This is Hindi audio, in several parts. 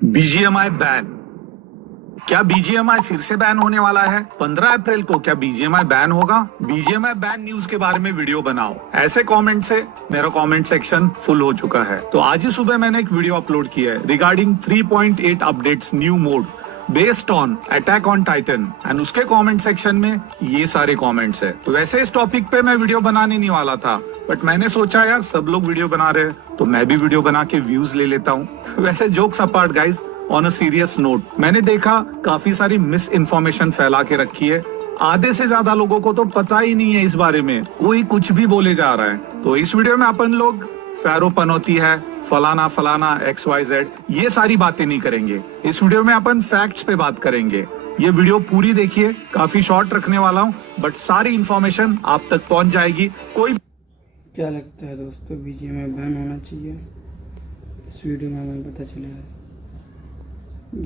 BGMI ban. क्या बीजीएमआई फिर से बैन होने वाला है? 15 अप्रैल को क्या बीजीएमआई बैन होगा? बीजीएमआई बैन न्यूज के बारे में वीडियो बनाओ। ऐसे कमेंट से मेरा कमेंट सेक्शन फुल हो चुका है। तो आज ही सुबह मैंने एक वीडियो अपलोड किया है regarding 3.8 updates new mode based on attack on Titan and उसके कमेंट सेक्शन में ये सारे कमेंट्स है। तो वैसे इस टॉपिक पे मैं वीडियो बनाने नहीं वाला था, बट मैंने सोचा यार सब लोग वीडियो बना रहे हैं तो मैं भी वीडियो बना के व्यूज ले लेता हूँ। वैसे jokes apart guys, on a serious note, मैंने देखा काफी सारी मिस इन्फॉर्मेशन फैला के रखी है। आधे से ज्यादा लोगों को तो पता ही नहीं है इस बारे में, कोई कुछ भी बोले जा रहा है। तो इस वीडियो में अपन लोग फैरो पनौती है, फलाना फलाना XYZ, ये सारी बातें नहीं करेंगे। इस वीडियो में अपन फैक्ट्स पे बात करेंगे। ये वीडियो पूरी देखिए, काफी शॉर्ट रखने वाला हूँ, बट सारी इन्फॉर्मेशन आप तक पहुँच जाएगी। कोई क्या लगता है दोस्तों, बीजीएमआई बैन होना चाहिए? इस वीडियो में हमें पता चलेगा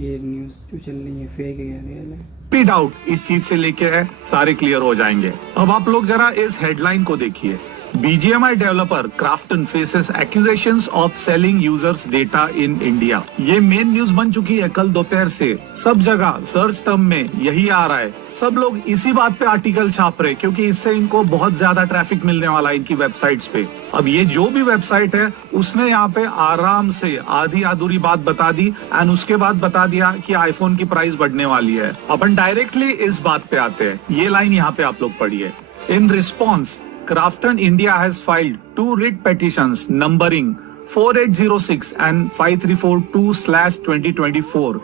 ये न्यूज़ जो चल रही है फेक है या रियल है। भी डाउट इस चीज से लेके है सारे क्लियर हो जाएंगे। अब आप लोग जरा इस हेडलाइन को देखिए। BGMI developer Krafton faces accusations of selling users data in India. ये मेन न्यूज बन चुकी है कल दोपहर से। सब जगह सर्च टर्म में यही आ रहा है। सब लोग इसी बात पे आर्टिकल छाप रहे क्योंकि इससे इनको बहुत ज्यादा ट्रैफिक मिलने वाला है इनकी वेबसाइट्स पे। अब ये जो भी वेबसाइट है उसने यहाँ पे आराम से आधी अधूरी बात बता दी एंड उसके बाद बता दिया कि आईफोन की प्राइस बढ़ने वाली है। अपन डायरेक्टली इस बात पे आते हैं। ये लाइन यहाँ पे आप लोग पढ़िए। In response Krafton India has filed 2 writ petitions numbering 4806 and 5342/2024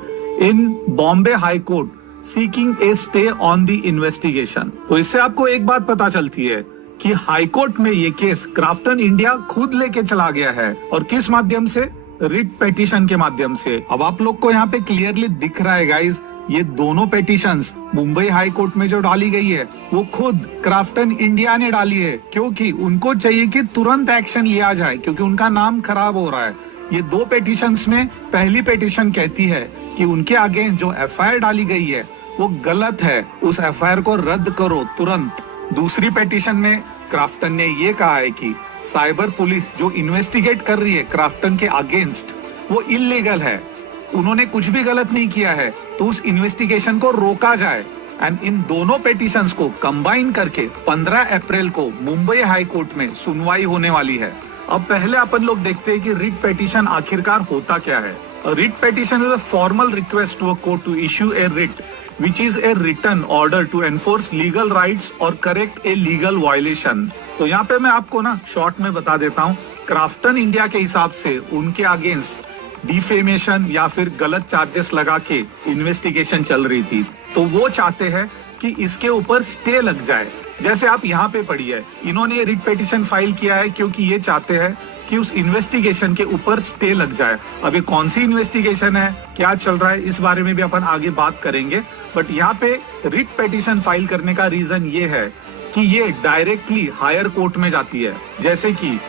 in Bombay High Court seeking a stay on the investigation। तो इससे आपको एक बात पता चलती है कि हाई कोर्ट में ये केस क्राफ्टन इंडिया खुद लेके चला गया है। और किस माध्यम से? रिट पेटिशन के माध्यम से। अब आप लोग को यहाँ पे क्लियरली दिख रहा है गाइज, ये दोनों पेटिशंस मुंबई हाई कोर्ट में जो डाली गई है वो खुद क्राफ्टन इंडिया ने डाली है, क्योंकि उनको चाहिए कि तुरंत एक्शन लिया जाए क्योंकि उनका नाम खराब हो रहा है। ये दो पेटिशंस में पहली पेटिशन कहती है कि उनके आगे जो FIR डाली गई है वो गलत है, उस FIR को रद्द करो तुरंत। दूसरी पेटिशन में क्राफ्टन ने ये कहा है कि साइबर पुलिस जो इन्वेस्टिगेट कर रही है क्राफ्टन के अगेंस्ट वो इलीगल है, उन्होंने कुछ भी गलत नहीं किया है, तो उस इन्वेस्टिगेशन को रोका जाए। एंड इन दोनों पेटिशंस को कंबाइन करके 15 अप्रैल को मुंबई हाई कोर्ट में सुनवाई होने वाली है। अब पहले अपन लोग देखते हैं कि रिट पेटिशन आखिरकार होता क्या है। Writ petition is a formal request to a court to issue a writ which is a written order to enforce legal rights or correct a legal violation। तो यहाँ पे मैं आपको ना शॉर्ट में बता देता हूँ। क्राफ्टन इंडिया के हिसाब से उनके अगेंस्ट डिफेमेशन या फिर गलत चार्जेस लगा के इन्वेस्टिगेशन चल रही थी, तो वो चाहते हैं कि इसके ऊपर स्टे लग जाए। जैसे आप यहाँ पे पढ़िए, इन्होंने रिट पिटीशन फाइल किया है क्योंकि ये चाहते हैं कि उस इन्वेस्टिगेशन के ऊपर स्टे लग जाए। अब ये कौन सी इन्वेस्टिगेशन है, क्या चल रहा है, इस बारे में भी अपन आगे बात करेंगे। बट यहाँ पे रिट पिटीशन फाइल करने का रीजन ये है कि ये डायरेक्टली हायर कोर्ट में जाती है, जैसे कि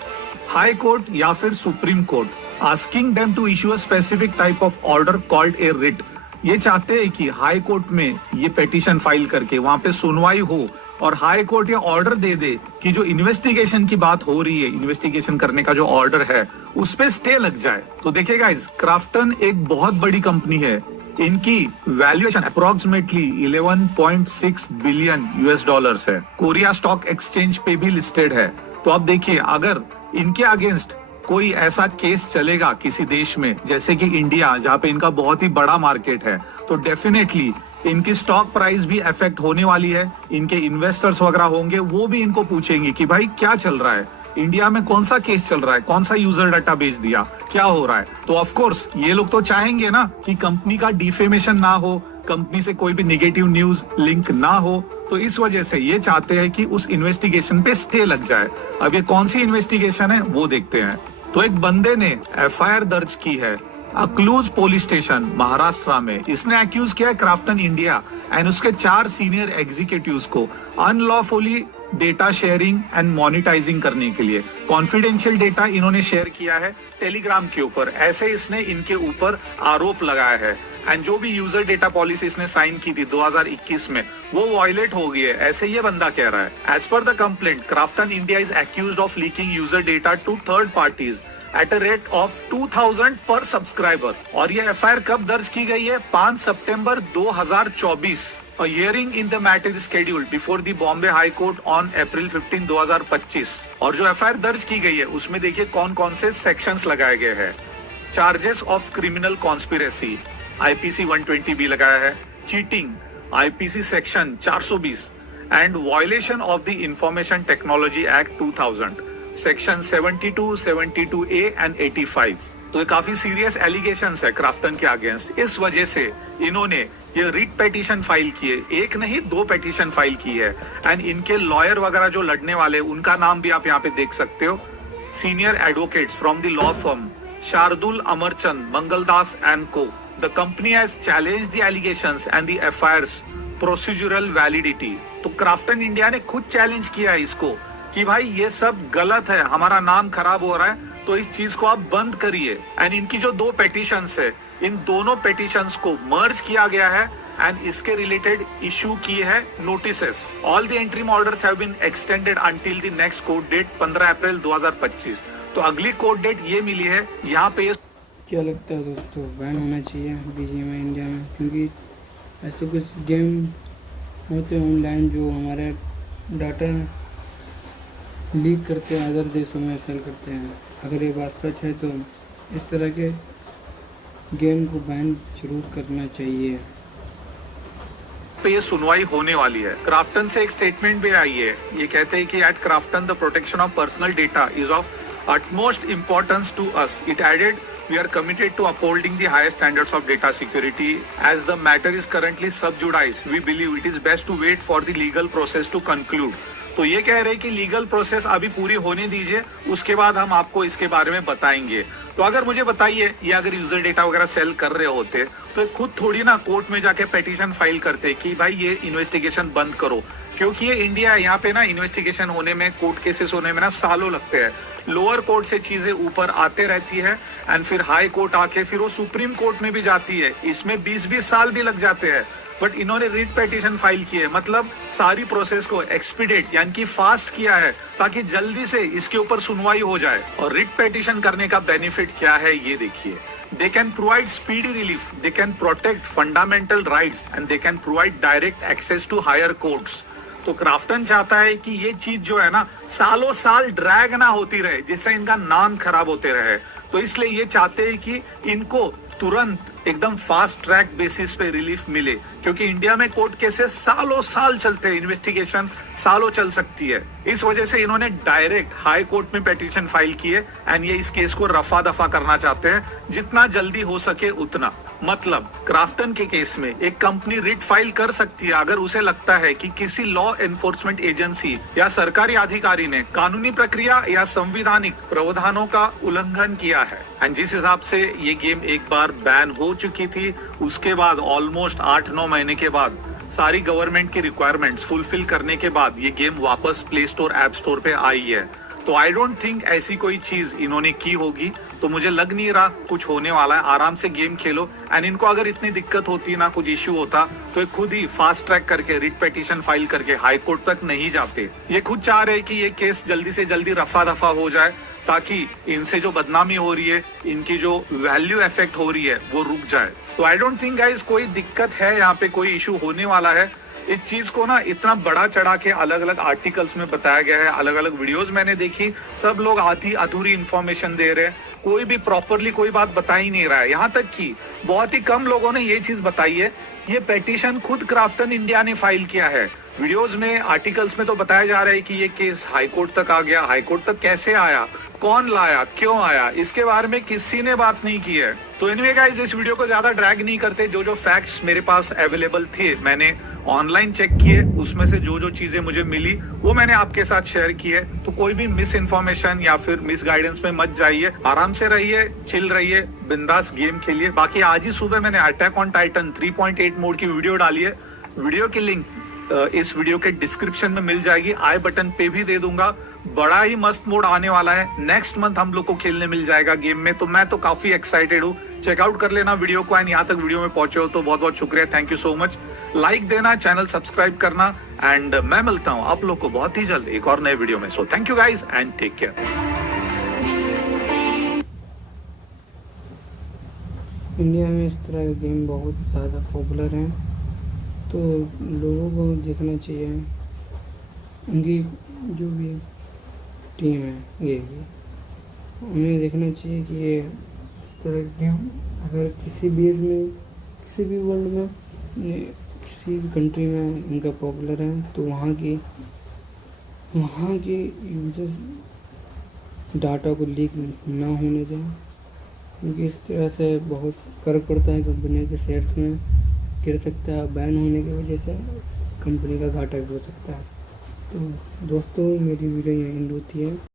हाई कोर्ट या फिर supreme court, asking them to issue a specific type of order called a writ. ये चाहते हैं कि हाई कोर्ट में ये पिटीशन फाइल करके वहां पे सुनवाई हो और हाई कोर्ट ये ऑर्डर दे दे कि जो इन्वेस्टिगेशन की बात हो रही है, इन्वेस्टिगेशन करने का जो ऑर्डर है उस पे स्टे लग जाए। तो देखिए गाइस, क्राफ्टन एक बहुत बड़ी कंपनी है। इनकी वैल्यूएशन अप्रोक्सीमेटली 11.6 बिलियन US$ है। कोरिया स्टॉक एक्सचेंज पे भी लिस्टेड है। तो अब देखिए, अगर इनके अगेंस्ट कोई ऐसा केस चलेगा किसी देश में जैसे कि इंडिया, जहाँ पे इनका बहुत ही बड़ा मार्केट है, तो डेफिनेटली इनकी स्टॉक प्राइस भी अफेक्ट होने वाली है। इनके इन्वेस्टर्स वगैरह होंगे, वो भी इनको पूछेंगे कि भाई क्या चल रहा है, इंडिया में कौन सा केस चल रहा है, कौन सा यूजर डाटा बेच दिया, क्या हो रहा है। तो ऑफ कोर्स ये लोग तो चाहेंगे ना कि कंपनी का डिफेमेशन ना हो, कंपनी से कोई भी नेगेटिव न्यूज लिंक ना हो। तो इस वजह से ये चाहते हैं कि उस इन्वेस्टिगेशन पे स्टे लग जाए। अब ये कौन सी इन्वेस्टिगेशन है वो देखते हैं। तो एक बंदे ने FIR दर्ज की है अक्लूज पुलिस स्टेशन महाराष्ट्र में। इसने एक्यूज किया है क्राफ्टन इंडिया एंड उसके 4 सीनियर एग्जीक्यूटिव्स को unlawfully data sharing and monetising करने के लिए। कॉन्फिडेंशियल डेटा इन्होंने शेयर किया है टेलीग्राम के ऊपर, ऐसे इसने इनके ऊपर आरोप लगाया है। एंड जो भी यूजर डेटा पॉलिसी इसने साइन की थी 2021 में, वो वायलेट हो गई है, ऐसे ये बंदा कह रहा है। As per the complaint, Krafton India is accused of leaking user data to third parties at a rate of 2000 per subscriber. और ये एफआईआर कब दर्ज की गई है? 5 सितंबर 2024। A hearing in the matter is scheduled before the Bombay High Court on April 15, 2025। और जो एफआईआर दर्ज की गई है उसमें देखिए कौन कौन से सेक्शंस लगाए गए हैं। Charges of criminal conspiracy IPC 120 भी लगाया है, cheating IPC section 420 and violation of the information technology act 2000 section 72, 72A and 85। तो ये काफी सीरियस एलिगेशंस है क्राफ्टन के अगेंस्ट। इस वजह से इन्होंने ये रिट पेटिशन फाइल किए, एक नहीं 2 पेटिशन फाइल की है। एंड इनके लॉयर वगैरह जो लड़ने वाले उनका नाम भी आप यहाँ पे देख सकते हो। Senior advocates from the law firm Shardul Amarchand Mangaldas and co. The company has challenged the allegations and the FIRs procedural validity. तो क्राफ्टन इंडिया ने खुद चैलेंज किया है इसको कि भाई ये सब गलत है, हमारा नाम खराब हो रहा है, तो इस चीज को आप बंद करिए। एंड इनकी जो 2 पेटिशंस है, इन दोनों पेटिशंस को मर्ज किया गया है एंड इसके रिलेटेड इशू किए हैं notices. All the interim orders have been extended until the next court date 15 April 2025। तो अगली कोर्ट डेट ये मिली है। यहाँ पे क्या लगता है दोस्तों, बैन होना चाहिए बीजीएमआई इंडिया में? क्योंकि ऐसे कुछ गेम होते हैं ऑनलाइन जो हमारे डाटा लीक करते हैं, अदर देशों में सेल करते हैं। अगर ये बात सच है तो इस तरह के गेम को बैन जरूर करना चाहिए। पे ये सुनवाई होने वाली है। क्राफ्टन से एक स्टेटमेंट भी आई है, ये कहते हैं कि at Krafton the protection of personal data is of utmost importance to us. It added, we are committed to upholding the highest standards of data security. As the matter is currently sub judice, we believe it is best to wait for the legal process to conclude. तो ये कह रहे हैं कि लीगल प्रोसेस अभी पूरी होने दीजिए, उसके बाद हम आपको इसके बारे में बताएंगे। तो अगर मुझे बताइए, ये अगर यूजर डेटा वगैरह सेल कर रहे होते तो खुद थोड़ी ना कोर्ट में जाके पेटिशन फाइल करते कि भाई ये इन्वेस्टिगेशन बंद करो। क्योंकि ये इंडिया है, यहाँ पे ना इन्वेस्टिगेशन होने में, कोर्ट केसेस होने में ना सालों लगते हैं। लोअर कोर्ट से चीजें ऊपर आते रहती है एंड फिर हाई कोर्ट आके फिर वो सुप्रीम कोर्ट में भी जाती है, इसमें 20-20 साल भी लग जाते हैं। बट इन्होंने रिट पेटिशन फाइल की है, मतलब सारी प्रोसेस को एक्सपीडेट यानी कि फास्ट किया है ताकि जल्दी से इसके ऊपर सुनवाई हो जाए। और रिट पेटिशन करने का बेनिफिट क्या है ये देखिए। They can provide speedy relief, they can protect fundamental rights and they can provide direct access to higher courts। तो क्राफ्टन चाहता है कि ये चीज जो है ना सालों साल ड्रैग ना होती रहे, जिससे इनका नाम खराब होते रहे। तो इसलिए ये चाहते हैं कि इनको तुरंत एकदम फास्ट ट्रैक बेसिस पे रिलीफ मिले, क्योंकि इंडिया में कोर्ट केसेस सालों साल चलते हैं, इन्वेस्टिगेशन सालों चल सकती है। इस वजह से इन्होंने डायरेक्ट हाई कोर्ट में पेटिशन फाइल की है एंड ये इस केस को रफा दफा करना चाहते हैं, जितना जल्दी हो सके उतना। मतलब क्राफ्टन के केस में एक कंपनी रिट फाइल कर सकती है अगर उसे लगता है कि किसी लॉ एनफोर्समेंट एजेंसी या सरकारी अधिकारी ने कानूनी प्रक्रिया या संवैधानिक प्रावधानों का उल्लंघन किया है। एंड जिस हिसाब से ये गेम एक बार बैन हो चुकी थी, उसके बाद ऑलमोस्ट 8-9 महीने के बाद सारी गवर्नमेंट की रिक्वायरमेंट्स फुलफिल करने के बाद ये गेम वापस प्ले स्टोर, ऐप स्टोर पे आई है। तो आई डोंट थिंक ऐसी कोई चीज इन्होंने की होगी, तो मुझे लग नहीं रहा कुछ होने वाला है। आराम से गेम खेलो एंड इनको अगर इतनी दिक्कत होती ना, कुछ इश्यू होता तो ये खुद ही फास्ट ट्रैक करके रिट पेटिशन फाइल करके हाई कोर्ट तक नहीं जाते। ये खुद चाह रहे कि ये केस जल्दी से जल्दी रफा दफा हो जाए ताकि इनसे जो बदनामी हो रही है, इनकी जो वैल्यू इफेक्ट हो रही है वो रुक जाए। तो आई डोंट थिंक गाइस कोई दिक्कत है, यहाँ पे कोई इशू होने वाला है। इस चीज को ना इतना बड़ा चढ़ा के अलग अलग आर्टिकल्स में बताया गया है, अलग अलग वीडियोस मैंने देखी, सब लोग आधी अधूरी इंफॉर्मेशन दे रहे हैं, कोई भी प्रॉपरली कोई बात बता ही नहीं रहा है। यहाँ तक कि बहुत ही कम लोगों ने ये चीज बताई है, ये पेटिशन खुद क्राफ्टन इंडिया ने फाइल किया है। वीडियोस में, आर्टिकल्स में तो बताया जा रहा है कि ये केस हाई कोर्ट तक आ गया। हाई कोर्ट तक कैसे आया, कौन लाया, क्यों आया, इसके बारे में किसी ने बात नहीं की है। तो एनीवे गाइस, इस वीडियो को ज्यादा ड्रैग नहीं करते। जो जो फैक्ट्स मेरे पास अवेलेबल थे, मैंने ऑनलाइन चेक किए, उसमें से जो जो चीजें मुझे मिली वो मैंने आपके साथ शेयर की है। तो कोई भी मिस इन्फॉर्मेशन या फिर मिस गाइडेंस में मत जाइए, आराम से रहिए, चिल रहिए, बिंदास गेम खेलिए। बाकी आज ही सुबह मैंने अटैक ऑन टाइटन 3.8 मोड की वीडियो डाली है, वीडियो की लिंक इस वीडियो के डिस्क्रिप्शन में मिल जाएगी, आई बटन पे भी दे दूंगा। बड़ा ही मस्त मोड आने वाला है, नेक्स्ट मंथ हम लोग को खेलने मिल जाएगा गेम में। तो मैं तो काफी एक्साइटेड हूँ, चेकआउट कर लेना वीडियो को। एंड यहाँ तक वीडियो में पहुंचे हो तो बहुत बहुत शुक्रिया, thank you so much. Like देना, चैनल सब्सक्राइब करना एंड मैं मिलता हूँ आप लोग को बहुत ही जल्द एक और नए वीडियो में। So thank you guys and take care. India में इस तरह के गेम बहुत ज़्यादा पॉपुलर हैं, तो लोगों को देखना चाहिए। उनकी जो भी टीम है गेम की, उन्हें देखना चाहिए कि ये इस तरह के गेम अगर किसी भी एज में, किसी भी वर्ल्ड में, किसी भी कंट्री में इनका पॉपुलर है, तो वहाँ के यूजर डाटा को लीक ना होने दें, क्योंकि इस तरह से बहुत फर्क पड़ता है। कंपनी के शेयर्स में गिर सकता है, बैन होने की वजह से कंपनी का घाटा भी हो सकता है। तो दोस्तों, मेरी वीडियो यहीं एंड होती है।